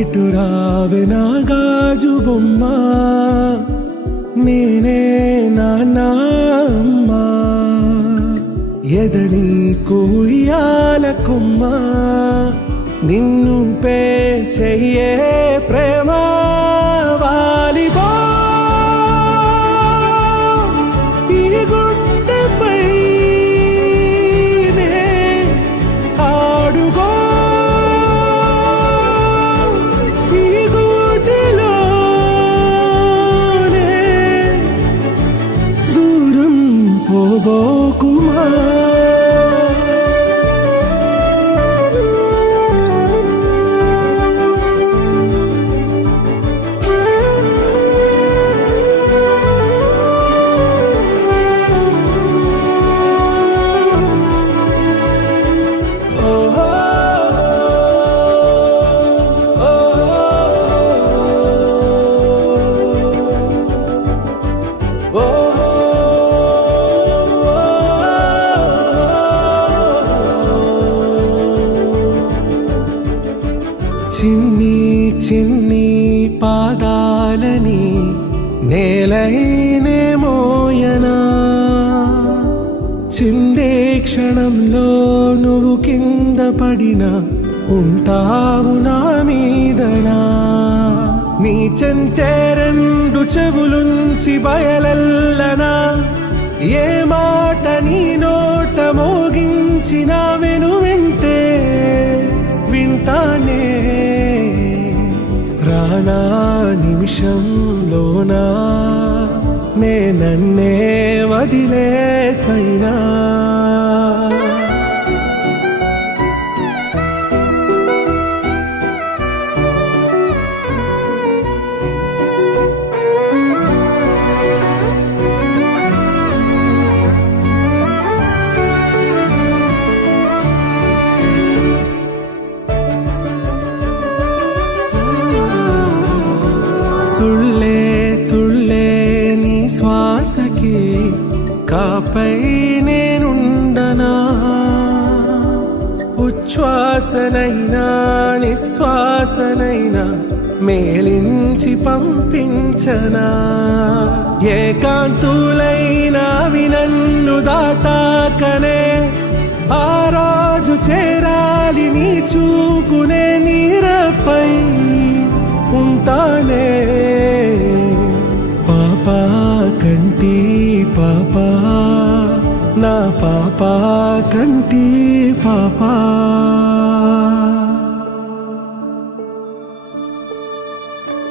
ఇటు రావే నా గాజు బొమ్మ, నేనే నాన్న అమ్మా. ఎదని కుయ్యాల కొమ్మ, నిన్ను పే చెయ్యే ప్రేమ వాలిబా. ఈ గుండెపై నే ఆడుగో, ఈ గుడిలోనే దూరం పోబోకుమా. చిన్ని చిన్ని పాదాలని నేలైనే మోయనా, చిందే క్షణంలో నువ్వు కింద పడినా ఉంటావు నా మీదనా. నీ చెంతే రెండు చెవులుంచి బయలెల్లనా, ఏ మాట నీ నోట మోగించిన వెను వింటే వింటానే. రానా నిమిషంలోనా నే నన్నే వదిలేసైనా. తుళ్ళే తుళ్ళే నీ శ్వాసకి కాపై నేనుండనా, ఉచ్ఛ్వాసనైనా నిశ్వాసనైనా మేలించి పంపించనా. ఏకాంతులైనా నన్ను దాటాకనే ఆ రోజు చేరాలి నీ చూపునే నీరపై ఉంటానే. పాపా కంటి పాపా, నా పాపా కంటి పాపా.